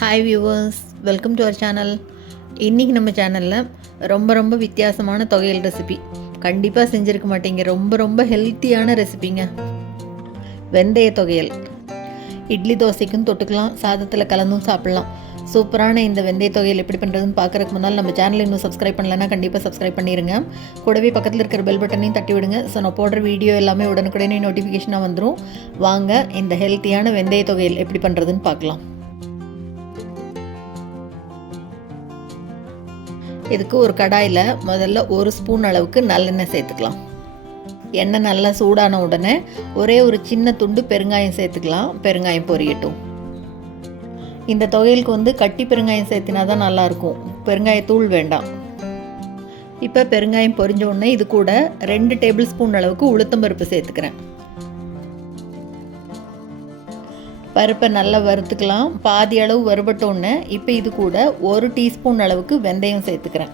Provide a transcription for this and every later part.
Hi viewers, welcome to our channel. இன்றைக்கி நம்ம சேனலில் ரொம்ப வித்தியாசமான தொகையல் ரெசிபி கண்டிப்பாக செஞ்சுருக்க மாட்டீங்க. ரொம்ப ஹெல்த்தியான ரெசிபிங்க. வெந்தய தொகையல் இட்லி தோசைக்கும் தொட்டுக்கலாம், சாதத்தில் கலந்தும் சாப்பிட்லாம். சூப்பரான இந்த வெந்தய தொகையல் எப்படி பண்ணுறதுன்னு பார்க்குறதுக்கு முன்னால் நம்ம சேனலை இன்னும் சப்ஸ்கிரைப் பண்ணலைன்னா கண்டிப்பாக சப்ஸ்கிரைப் பண்ணிடுங்க. கூடவே பக்கத்தில் இருக்கிற பெல் பட்டனையும் தட்டி விடுங்க. ஸோ நான் போடுற வீடியோ எல்லாமே உடனுக்குடனே நோட்டிஃபிகேஷனாக வந்துடும். வாங்க இந்த ஹெல்த்தியான வெந்தய தொகையல் எப்படி பண்ணுறதுன்னு பார்க்கலாம். இதுக்கு ஒரு கடாயில் முதல்ல 1 ஸ்பூன் அளவுக்கு நல்லெண்ணெய் சேர்த்துக்கலாம். எண்ணெய் நல்லா சூடான உடனே ஒரே ஒரு சின்ன துண்டு பெருங்காயம் சேர்த்துக்கலாம். பெருங்காயம் பொரியட்டும். இந்த தொகையலுக்கு கட்டி பெருங்காயம் சேர்த்தினா தான் நல்லாயிருக்கும், பெருங்காயத்தூள் வேண்டாம். இப்போ பெருங்காயம் பொரிஞ்ச உடனே இது கூட 2 டேபிள் ஸ்பூன் அளவுக்கு உளுத்தம்பருப்பு சேர்த்துக்கிறேன். பருப்பை நல்லா வறுத்துக்கலாம். பாதி அளவு வறுபட்டோன்னே இப்போ இது கூட 1 டீஸ்பூன் அளவுக்கு வெந்தயம் சேர்த்துக்கிறேன்.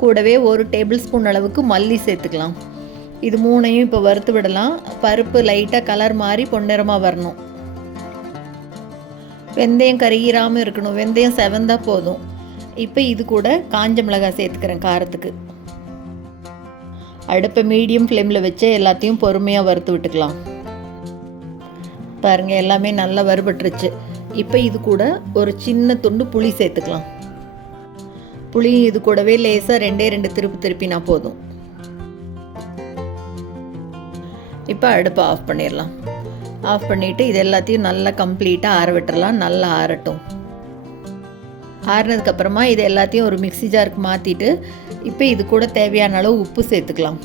கூடவே 1 டேபிள் ஸ்பூன் அளவுக்கு மல்லி சேர்த்துக்கலாம். இது மூணையும் இப்போ வறுத்து விடலாம். பருப்பு லைட்டாக கலர் மாறி பொன்னிறமாக வரணும். வெந்தயம் கருகிராமல் இருக்கணும். வெந்தயம் செவந்தா போதும். இப்போ இது கூட காஞ்ச மிளகாய் சேர்த்துக்கிறேன் காரத்துக்கு. அடுப்பை மீடியம் ஃப்ளேமில் வச்சு எல்லாத்தையும் பொறுமையாக வறுத்து விட்டுக்கலாம். பாருங்கள், எல்லாமே நல்லா வறுபட்டுருச்சு. இப்போ இது கூட ஒரு சின்ன துண்டு புளி சேர்த்துக்கலாம். புளி இது கூடவே லேசாக 2 திருப்பினா போதும். இப்போ அடுப்பை ஆஃப் பண்ணிடலாம். ஆஃப் பண்ணிவிட்டு இது எல்லாத்தையும் நல்லா கம்ப்ளீட்டாக ஆற விட்டுறலாம். நல்லா ஆறட்டும். ஆறினதுக்கப்புறமா இது எல்லாத்தையும் ஒரு மிக்ஸி ஜாருக்கு மாற்றிட்டு இப்போ இது கூட தேவையான அளவு உப்பு சேர்த்துக்கலாம்.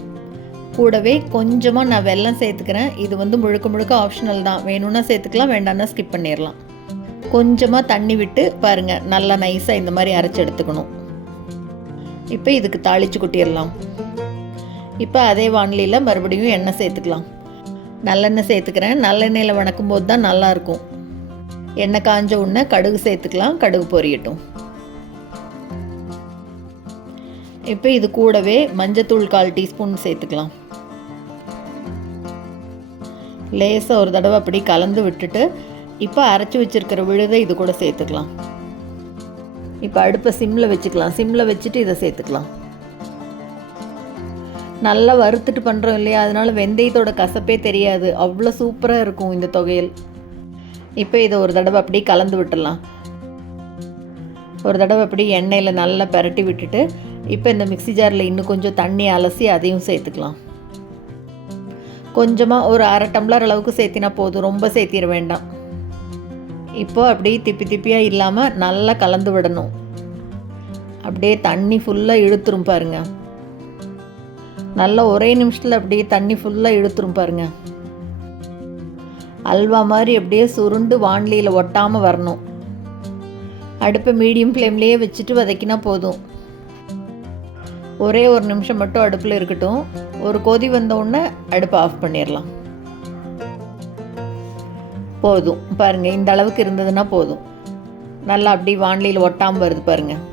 கூடவே கொஞ்சமாக நான் வெல்லம் சேர்த்துக்கிறேன். இது முழுக்க ஆப்ஷனல் தான். வேணும்னா சேர்த்துக்கலாம், வேண்டாம்னா ஸ்கிப் பண்ணிடலாம். கொஞ்சமாக தண்ணி விட்டு பாருங்கள், நல்லா நைஸாக இந்த மாதிரி அரைச்சி எடுத்துக்கணும். இப்போ இதுக்கு தாளித்து கொட்டிடலாம். இப்போ அதே வானிலையில் மறுபடியும் எண்ணெய் சேர்த்துக்கலாம். நல்லெண்ணெய் சேர்த்துக்கிறேன். நல்லெண்ணெயில் வணக்கும் போது தான் நல்லாயிருக்கும். எண்ணெய் காஞ்ச உடனே கடுகு சேர்த்துக்கலாம். கடுகு பொரியட்டும். இப்போ இது கூடவே மஞ்சத்தூள் 1/4 டீஸ்பூன் சேர்த்துக்கலாம். லேசாக ஒரு தடவை அப்படி கலந்து விட்டுட்டு இப்போ அரைச்சி வச்சுருக்கிற விழுதை இது கூட சேர்த்துக்கலாம். இப்போ அடுப்பை சிம்மில் வச்சுக்கலாம். சிம்மில் வச்சுட்டு இதை சேர்த்துக்கலாம். நல்லா வறுத்துட்டு பண்ணுறோம் இல்லையா, அதனால் வெந்தயத்தோட கசப்பே தெரியாது. அவ்வளோ சூப்பராக இருக்கும் இந்த தொகையல். இப்போ இதை ஒரு தடவை அப்படி கலந்து விட்டுடலாம். ஒரு தடவை அப்படி எண்ணெயில் நல்லா பரட்டி விட்டுட்டு இப்போ இந்த மிக்ஸி ஜாரில் இன்னும் கொஞ்சம் தண்ணி அலசி அதையும் சேர்த்துக்கலாம். கொஞ்சமாக ஒரு 1/2 டம்ளர் அளவுக்கு சேர்த்தினா போதும், ரொம்ப சேர்த்திட வேண்டாம். இப்போது அப்படியே திப்பியாக இல்லாமல் நல்லா கலந்து விடணும். அப்படியே தண்ணி ஃபுல்லாக இழுத்துரும் பாருங்கள். நல்லா ஒரே நிமிஷத்தில் அப்படியே தண்ணி ஃபுல்லாக இழுத்துரும் பாருங்கள். அல்வா மாதிரி அப்படியே சுருண்டு வானிலையில் ஒட்டாமல் வரணும். அடுப்பை மீடியம் ஃப்ளேம்லேயே வச்சுட்டு வதக்கினா போதும். ஒரே ஒரு நிமிஷம் மட்டும் அடுப்பில் இருக்கட்டும். ஒரு கொதி வந்தோடனே அடுப்பை ஆஃப் பண்ணிடலாம். போதும் பாருங்கள், இந்த அளவுக்கு இருந்ததுன்னா போதும். நல்லா அப்படி வானிலையில் ஒட்டாமல் வருது பாருங்கள்.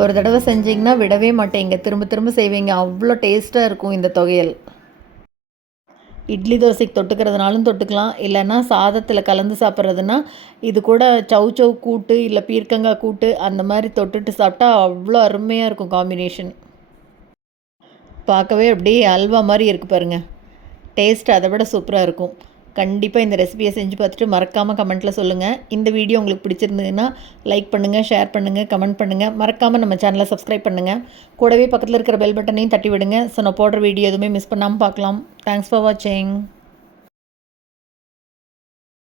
ஒரு தடவை செஞ்சிங்கன்னா விடவே மாட்டேங்க, திரும்ப செய்வீங்க. அவ்வளோ டேஸ்ட்டாக இருக்கும் இந்த தொகையல். இட்லி தோசைக்கு தொட்டுக்கிறதுனாலும் தொட்டுக்கலாம், இல்லைன்னா சாதத்தில் கலந்து சாப்பிட்றதுனா இது கூட சௌ கூட்டு இல்லை பீர்க்கங்காய் கூட்டு அந்த மாதிரி தொட்டுட்டு சாப்பிட்டா அவ்வளோ அருமையாக இருக்கும் காம்பினேஷன். பார்க்கவே அப்படியே அல்வா மாதிரி இருக்குது பாருங்கள். டேஸ்ட் அதை விட சூப்பராக இருக்கும். கண்டிப்பாக இந்த ரெசிபியை செஞ்சு பார்த்துட்டு மறக்காமல் கமெண்ட்டில் சொல்லுங்கள். இந்த வீடியோ உங்களுக்கு பிடிச்சிருந்ததுன்னா லைக் பண்ணுங்கள், ஷேர் பண்ணுங்கள், கமெண்ட் பண்ணுங்கள். மறக்காமல் நம்ம சேனலை சப்ஸ்கிரைப் பண்ணுங்கள். கூடவே பக்கத்தில் இருக்கிற பெல் பட்டனையும் தட்டி விடுங்க. ஸோ நான் போடுற வீடியோ எதுவுமே மிஸ் பண்ணாமல் பார்க்கலாம். தேங்க்ஸ் ஃபார் வாட்சிங்.